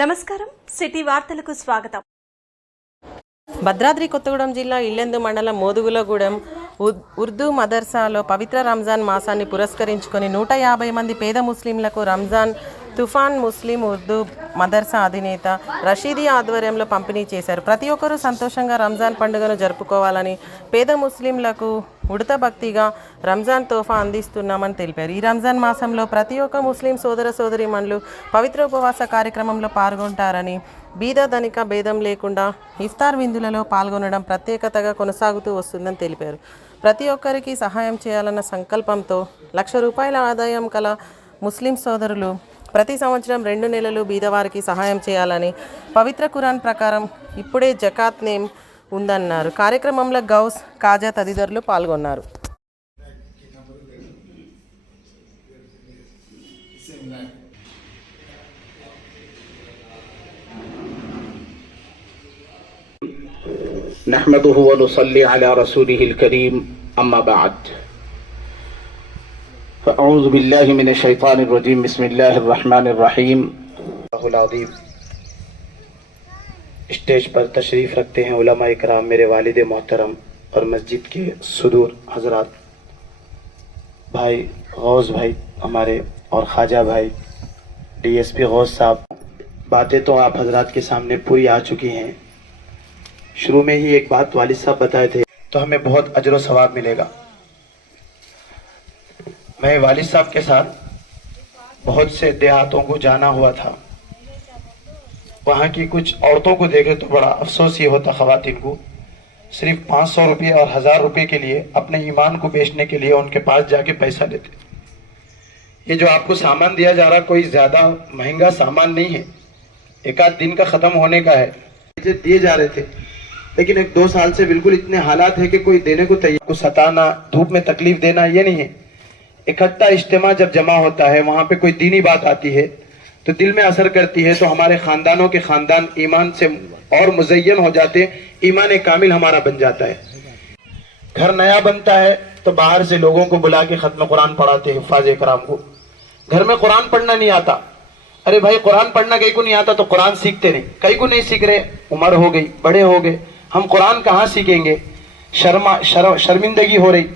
నమస్కారం సిటీ వార్తలకు స్వాగతం. భద్రాద్రి కొత్తగూడెం జిల్లా ఇల్లెందు మండలం మోదుగులగూడెం ఉర్దూ మదర్సాలో పవిత్ర రంజాన్ మాసాన్ని పురస్కరించుకొని 150 మంది పేద ముస్లింలకు రంజాన్ తుఫాన్ ముస్లిం ఉర్దూ మదర్సా అధినేత రషీదీ ఆధ్వర్యంలో పంపిణీ చేశారు. ప్రతి ఒక్కరూ సంతోషంగా రంజాన్ పండుగను జరుపుకోవాలని పేద ముస్లింలకు ఉడత భక్తిగా రంజాన్ తోఫా అందిస్తున్నామని తెలిపారు. ఈ రంజాన్ మాసంలో ప్రతి ఒక్క ముస్లిం సోదర సోదరీమణులు పవిత్ర ఉపవాస కార్యక్రమంలో పాల్గొంటారని, బీద ధనిక భేదం లేకుండా ఇఫ్తార్ విందులలో పాల్గొనడం ప్రత్యేకతగా కొనసాగుతూ వస్తుందని తెలిపారు. ప్రతి ఒక్కరికి సహాయం చేయాలన్న సంకల్పంతో ₹1,00,000 ఆదాయం కల ముస్లిం సోదరులు ప్రతి సంవత్సరం 2 నెలలు బీదవారికి సహాయం చేయాలని పవిత్ర ఖురాన్ ప్రకారం ఇప్పుడే జకాత్ నేమ్ ఉందన్నారు. కార్యక్రమంలో గౌస్, కాజా తదితరులు పాల్గొన్నారు. नहमदुहु व नुसल्ली अला रसूलिहिल करीम अम्मा बाद फ़अऊज़ु बिल्लाहि मिनश शैतानिर रजीम बिस्मिल्लाहिर रहमानिर रहीम। स्टेज पर तशरीफ़ रखते हैं उलमा इकराम, मेरे वालिद मोहतरम और मस्जिद के सुदूर हजरात, भाई गौस भाई हमारे और ख्वाजा भाई, DSP गौस साहब। बातें तो आप हजरात के सामने पूरी आ चुकी हैं। शुरू में ही एक बात वालिद साहब बताए थे तो हमें बहुत अजर व सवाब मिलेगा। मैं वालिद साहब के साथ बहुत से देहातों को जाना हुआ था। वहाँ की कुछ औरतों को देखे तो बड़ा अफसोस ये होता, ख़वातीन को सिर्फ 500 रुपये और 1000 रुपये के लिए अपने ईमान को बेचने के लिए उनके पास जाके पैसा लेते। ये जो आपको सामान दिया जा रहा कोई ज़्यादा महंगा सामान नहीं है, एक आध दिन का ख़त्म होने का है, दिए जा रहे थे। लेकिन 1-2 साल से बिल्कुल इतने हालात है कि कोई देने को तैयार, को सताना, धूप में तकलीफ देना, ये नहीं है। इकट्ठा इज्तिमा जब जमा होता है, वहाँ पे कोई दीनी बात आती है तो दिल में असर करती है, तो हमारे खानदानों के खानदान ईमान से और मुज़य्यन हो जाते, ईमान कामिल हमारा बन जाता है। घर नया बनता है तो बाहर से लोगों को बुला के ख़त्म कुरान पढ़ाते हैं, हिफ़ाज़ इकराम को। घर में कुरान पढ़ना नहीं आता, अरे भाई कुरान पढ़ना कहीं को नहीं आता तो कुरान सीखते नहीं, कहीं को नहीं सीख रहे, उम्र हो गई, बड़े हो गए, हम कुरान कहाँ सीखेंगे, शर्मिंदगी हो रही।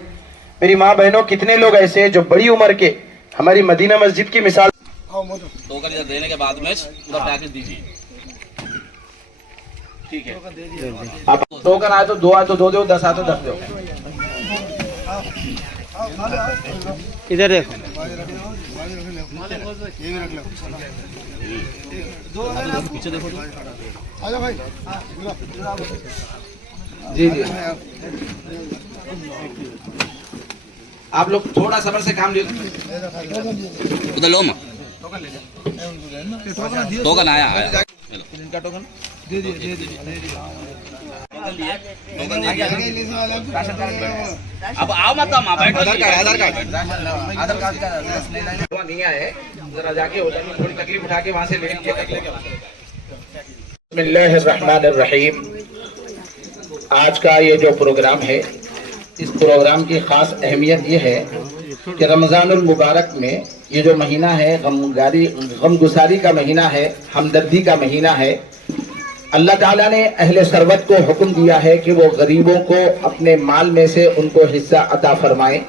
मेरी माँ बहनों, कितने लोग ऐसे हैं जो बड़ी उम्र के, हमारी मदीना मस्जिद की मिसाल, टोकन देने के बाद में उधर पैकेज दीजिए, ठीक है। आप टोकन आए तो 2 आए तो 2 दो, 10 आए तो 10 दो। इधर देखो, पीछे देखो जी जी, आप लोग थोड़ा सब्र से काम ले, उधर लो मत, टोकन आया इनका टोकन अब आओ मत, हम आधार कार्ड का नहीं आए, जरा जाके हो जाए, थोड़ी तकलीफ उठा के वहां से लेके बिस्मिल्लाहिर्रहमानिर्रहीम। आज का ये जो प्रोग्राम है, इस प्रोग्राम की खास अहमियत ये है कि रमज़ानुल मुबारक में ये जो महीना है, गमगुसारी का महीना है, हमदर्दी का महीना है। अल्लाह ताला ने अहले सरवत को हुक्म दिया है कि वो गरीबों को अपने माल में से उनको हिस्सा अता फरमाएं।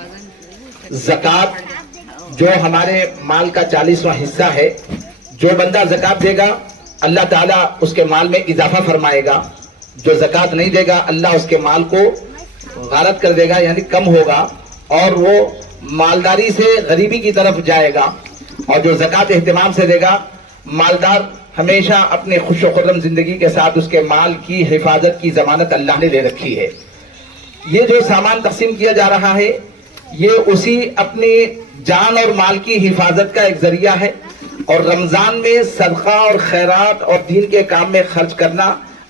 ज़कात जो हमारे माल का 40वां हिस्सा है, जो बंदा ज़कात देगा अल्लाह ताला उसके माल में इजाफा फरमाएगा, जो ज़कात नहीं देगा अल्लाह उसके माल को गारत कर देगा, यानी कम होगा, और वो मालदारी से गरीबी की तरफ जाएगा। और जो ज़कात एहतिमाम से देगा, मालदार हमेशा अपने खुश व खुर्रम जिंदगी के साथ उसके माल की हिफाजत की जमानत अल्लाह ने दे रखी है। ये जो सामान तकसीम किया जा रहा है, ये उसी अपनी जान और माल की हिफाजत का एक जरिया है, और रमजान में सदका और खैरात और दीन के काम में खर्च करना,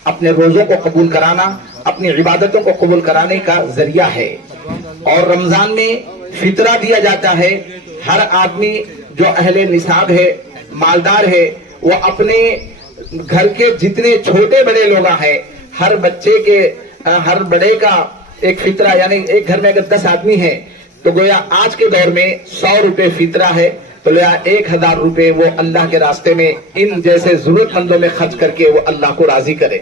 अपने रोजों को कबूल कराना, अपनी इबादतों को कबूल कराने का जरिया है। और रमजान में फितरा दिया जाता है। हर आदमी जो अहले निसाब है, मालदार है, वो अपने घर के जितने छोटे बड़े लोग हैं, हर बच्चे के, हर बड़े का एक फितरा, यानी एक घर में अगर 10 आदमी है तो गोया आज के दौर में 100 रुपए फितरा है। तो लिया 1000 रुपए वो अल्लाह के रास्ते में इन जैसे जरूरतमंदों में खर्च करके वो अल्लाह को राजी करे।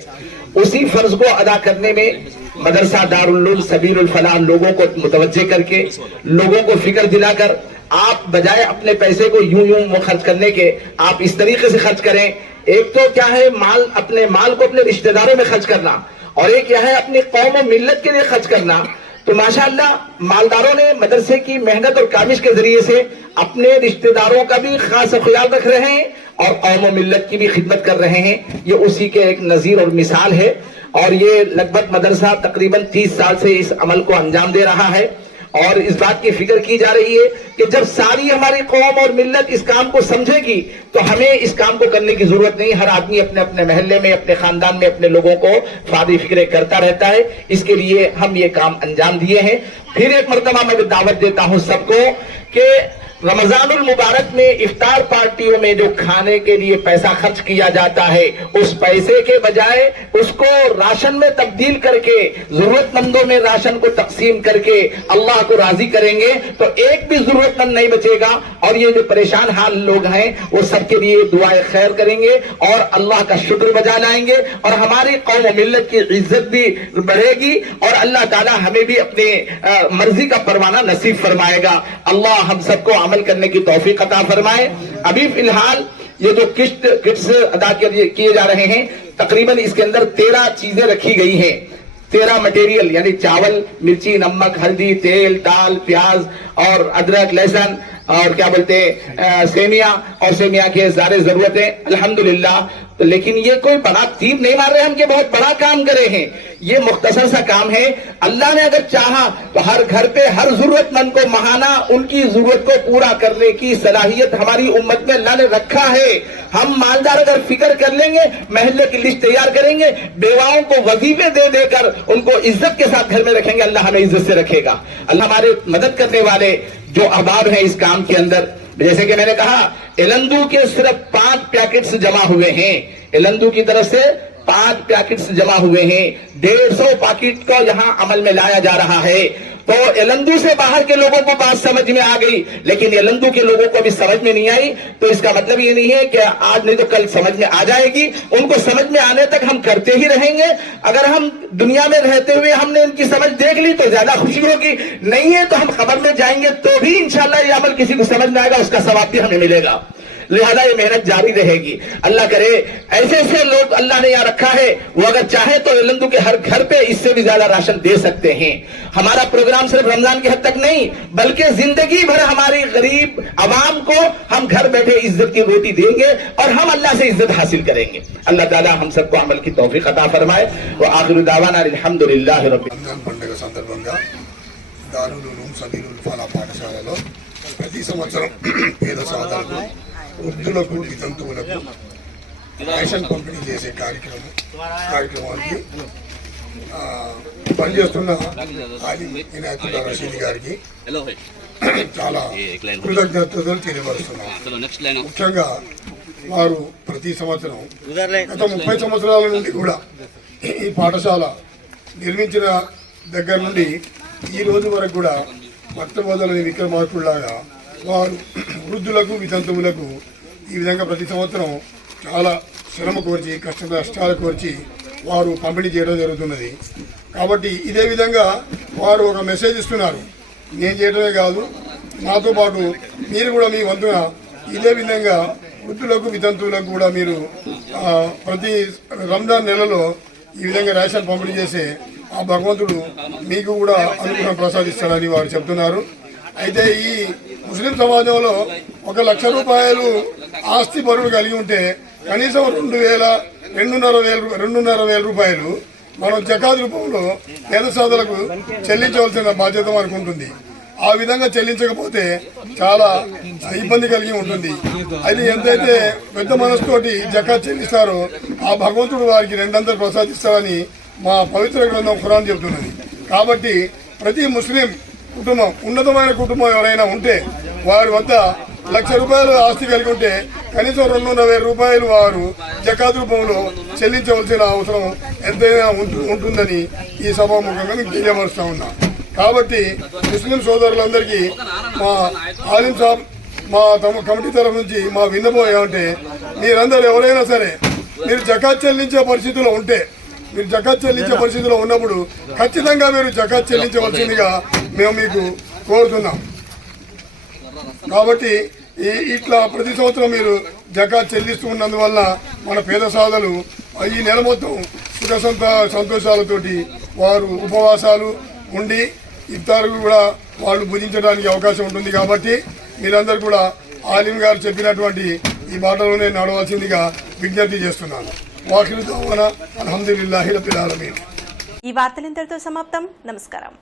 उसी फर्ज को अदा करने में मदरसा दारुल उलूम सबीलुल फलाह लोगों को मुतवज्जे करके, लोगों को फिक्र दिलाकर, आप बजाय अपने पैसे को यूं खर्च करने के आप इस तरीके से खर्च करें। एक तो क्या है माल, अपने माल को अपने रिश्तेदारों में खर्च करना, और एक क्या है अपनी कौम और मिल्लत के लिए खर्च करना। तो माशाअल्लाह मालदारों ने मदरसे की मेहनत और काविश के जरिए से अपने रिश्तेदारों का भी खास ख्याल रख रहे हैं और कौम और मिल्लत की भी खिदमत कर रहे हैं। ये उसी के एक नजीर और मिसाल है। और ये लगभग मदरसा तकरीबन 30 साल से इस अमल को अंजाम दे रहा है, और इस बात की फिक्र की जा रही है कि जब सारी हमारी कौम और मिल्लत इस काम को समझेगी तो हमें इस काम को करने की जरूरत नहीं। हर आदमी अपने अपने महल्ले में, अपने खानदान में अपने लोगों को फादी फिक्र करता रहता है। इसके लिए हम ये काम अंजाम दिए हैं। फिर एक मरतबा मैं दावत देता हूं सबको कि रमजानुल मुबारक में इफ्तार पार्टियों में जो खाने के लिए पैसा खर्च किया जाता है, उस पैसे के बजाय उसको राशन में तब्दील करके जरूरतमंदों में राशन को तकसीम करके अल्लाह को राजी करेंगे तो एक भी जरूरतमंद नहीं बचेगा। और ये जो परेशान हाल लोग हैं वो सबके लिए दुआए खैर करेंगे और अल्लाह का शुक्र बजा लाएंगे, और हमारी कौम और मिल्लत की इज्जत भी बढ़ेगी, और अल्लाह ताला हमें भी अपने मर्जी का परवाना नसीब फरमाएगा। अल्लाह हम सबको अमल करने की तौफीक अता फरमाए। अभी फिलहाल ये जो किट्स अदा किए जा रहे हैं, तकरीबन इसके अंदर 13 चीजें रखी गई हैं। 13 मटेरियल यानी चावल, मिर्ची, नमक, हल्दी, तेल, दाल, प्याज और अदरक, लहसुन और क्या बोलते हैं सेमिया, और सेमिया के सारे जरूरतें अल्हम्दुलिल्लाह। तो लेकिन ये कोई बड़ा तीर नहीं मार रहे हम कि बहुत बड़ा काम करे हैं। ये मुख्तसर सा काम है। अल्लाह ने अगर चाहा तो हर घर पे हर जरूरतमंद को महाना उनकी जरूरत को पूरा करने की सलाहियत हमारी उम्मत में अल्लाह ने रखा है। हम मालदार अगर फिक्र कर लेंगे, महल्ले की लिस्ट तैयार करेंगे, बेवाओं को वजीफे दे देकर उनको इज्जत के साथ घर में रखेंगे, अल्लाह हमें इज्जत से रखेगा। अल्लाह हमारे मदद करने वाले जो अहबाब हैं इस काम के अंदर, जैसे कि मैंने कहा एलंदू के सिर्फ 5 पैकेट्स जमा हुए हैं। एलंदू की तरफ से 5 पैकेट्स जमा हुए हैं। 150 पैकेट को यहाँ अमल में लाया जा रहा है। तो एलंदू से बाहर के लोगों को बात समझ में आ गई, लेकिन एलंदू के लोगों को भी समझ में नहीं आई। तो इसका मतलब ये नहीं है कि आज नहीं तो कल समझ में आ जाएगी। उनको समझ में आने तक हम करते ही रहेंगे। अगर हम दुनिया में रहते हुए हमने इनकी समझ देख ली तो ज्यादा खुशी होगी, नहीं है तो हम खबर में जाएंगे तो भी इंशाल्लाह ये अमल किसी को समझ में आएगा, उसका सवाब भी हमें मिलेगा। लिहाजा ये मेहनत जारी रहेगी। अल्लाह करे ऐसे ऐसे लोग अल्लाह ने यहाँ रखा है, वो अगर चाहे तो एलंदू के हर घर पे इससे भी ज्यादा राशन दे सकते हैं। हमारा प्रोग्राम सिर्फ रमजान के हद तक नहीं बल्कि जिंदगी भर हमारी गरीब आवाम को हम घर बैठे इज्जत की रोटी देंगे और हम अल्लाह से इज्जत हासिल करेंगे। अल्लाह ताला हम सबको अमल की तौफीक अता फरमाए। व आखिरु दावाना अल्हम्दुलिल्लाहि रब्बिल రంజాన్ పండుగ సందర్భంగా దారుల్ ఉలూమ్ సబీలుల్ ఫలాహ్ పాఠశాలలో ప్రతి సంవత్సరం పేద సాధకులకు, వృద్ధులకు, వితంతువులకు రేషన్ పంపిణీ చేసే కార్యక్రమానికి పనిచేస్తున్న ఆలి ఇనాయతుల్లా రషీద్ గారికి చాలా కృతజ్ఞతలు తెలియపరుస్తున్నాం. ముఖ్యంగా వారు ప్రతి సంవత్సరం గత 30 సంవత్సరాల నుండి కూడా ఈ పాఠశాల నిర్మించిన దగ్గర నుండి ఈ రోజు వరకు కూడా మొట్టమొదటి విక్రమార్కుల్లాగా వారు వృద్ధులకు, వితంతువులకు ఈ విధంగా ప్రతి సంవత్సరం చాలా శ్రమ కోర్చి, కష్టాలు కోర్చి వారు పంపిణీ చేయడం జరుగుతున్నది. కాబట్టి ఇదే విధంగా వారు ఒక మెసేజ్ ఇస్తున్నారు. నేను చేయడమే కాదు, నాతో పాటు మీరు కూడా మీ వంతున ఇదే విధంగా వృద్ధులకు, వితంతువులకు కూడా మీరు ప్రతి రంజాన్ నెలలో ఈ విధంగా రేషన్ పంపిణీ చేసే ఆ భగవంతుడు మీకు కూడా అనుగ్రహం ప్రసాదిస్తాడని వారు చెప్తున్నారు. అయితే ఈ ముస్లిం సమాజంలో 1 లక్ష రూపాయలు ఆస్తి పరుడు కలిగి ఉంటే కనీసం 2,500 రూపాయలు మనం జకాత్ రూపంలో పేద సాధులకు చెల్లించవలసిన బాధ్యత మనకు ఉంటుంది. ఆ విధంగా చెల్లించకపోతే చాలా ఇబ్బంది కలిగి ఉంటుంది. అది ఎంతైతే పెద్ద మనసుతోటి జకాత్ చెల్లిస్తారో ఆ భగవంతుడు వారికి 2 ప్రసాదిస్తారని మా పవిత్ర గ్రంథం ఖురాన్ చెబుతున్నది. కాబట్టి ప్రతి ముస్లిం కుటుంబం, ఉన్నతమైన కుటుంబం ఎవరైనా ఉంటే వారి వద్ద 1 లక్ష రూపాయలు ఆస్తి కలిగి ఉంటే కనీసం 2,500 రూపాయలు వారు జకాత్ రూపంలో చెల్లించవలసిన అవసరం ఎంతైనా ఉంటుందని ఈ సభాముఖంగా మీకు తెలియపరుస్తా ఉన్నా. కాబట్టి ముస్లిం సోదరులందరికీ మా ఆలిం సాబ్ మా కమిటీ తరఫు నుంచి మా విన్నపం ఏమంటే మీరందరూ ఎవరైనా సరే మీరు జకాత్ చెల్లించే పరిస్థితిలో ఉంటే మీరు జకాత్ చెల్లించే పరిస్థితిలో ఉన్నప్పుడు ఖచ్చితంగా మీరు జకాత్ చెల్లించవలసిందిగా మేము మీకు కోరుతున్నాం. కాబట్టి ఇట్లా ప్రతి సంవత్సరం మీరు జకాత్ చెల్లిస్తూ ఉన్నందువల్ల మన పేద సాధలు ఈ నెల మొత్తం సుఖ సంతోషాలతోటి వారు ఉపవాసాలు ఉండి ఇఫ్తార్ కూడా వాళ్ళు భుజించడానికి అవకాశం ఉంటుంది. కాబట్టి మీరందరూ కూడా ఆలిం గారు చెప్పినటువంటి ఈ బాటలోనే నడవాల్సిందిగా విజ్ఞప్తి చేస్తున్నాను. వాఖిరు దావానా అల్హమ్దులిల్లాహి రబ్బిల్ ఆలమీన్. ఈ వార్తలు ఇంతటితో సమాప్తం. నమస్కారం.